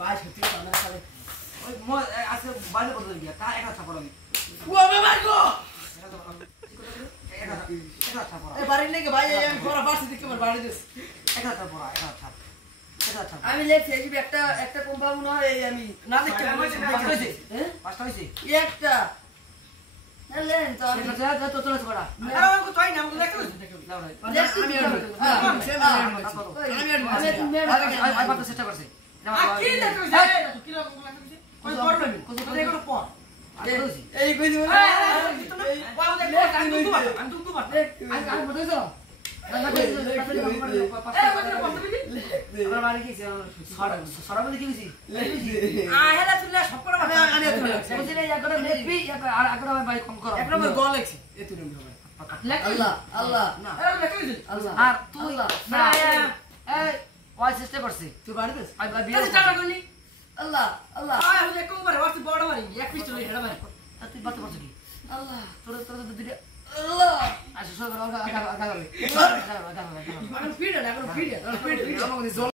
ভাই সত্যি আমরা খালি ওই মই আছে বাইরে বদলে গিয়া তা একটা ছাপড় আমি ও বাবা গো একটা ছাপড় এই বাড়ি নেই ভাই আমি পড়া পারছি দেখে আমার বাড়ি দিস একটা ছাপড় একটা ছাপ এটা ছাপ আমি লেট এই একটা কম্পাউন্ড নয় এই আমি না দেখতে হইছে হ্যাঁ পাঁচটা হইছে একটা লেন তো আমি যা তো চলে ছড়া আরে আমাকে তাই না আমাকে দেখো দাও না আমি তুমি আই পাতা চেষ্টা করছে কি দেখো কি রকম লাগছে কই করবে কত করে পর এই কই দিও বাবু দেখ আমি তুমি বাট আমি বলতে যাও না আমরা বাড়ি গেছি সরা বলে কি হইছে হেলা তুলে সব করে আনে বুঝলি একটা নেপি আর একটা ভাই কম করো এক নম্বর গোল লাগছে এতুরে হবে আল্লাহ আল্লাহ না আরে দেখো আল্লাহ আর তুই না এই ওই চেষ্টা করছিস তুই বাড়ি দিস আই বিয়ে তুই টাকা কইলি আল্লাহ আল্লাহ আমি দেখো মারে ওর বড় মারি এক পিস্তল হেডা মারি তুই বাতে পারছিস কি আল্লাহ তোর দুইটা আল্লাহ আচ্ছা সব আগা আমি ফিড না এখন ফিড আমাকে